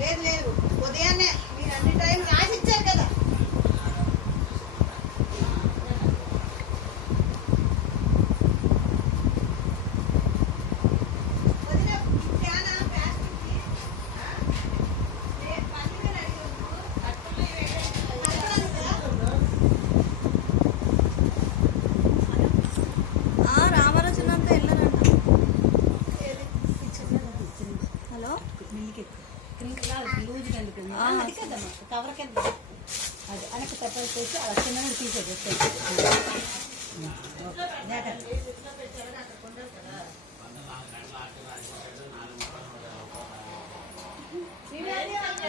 లేదు లేదు ఉదయాన్నే మీరు అన్ని టైం రాసి ఇచ్చారు కదా. రామరాజునంతా వెళ్ళారంట. హలో కవర్ కింద అది అనక సెపరేట్ చేసి అలా చిన్నగా తీసేది. ఓకే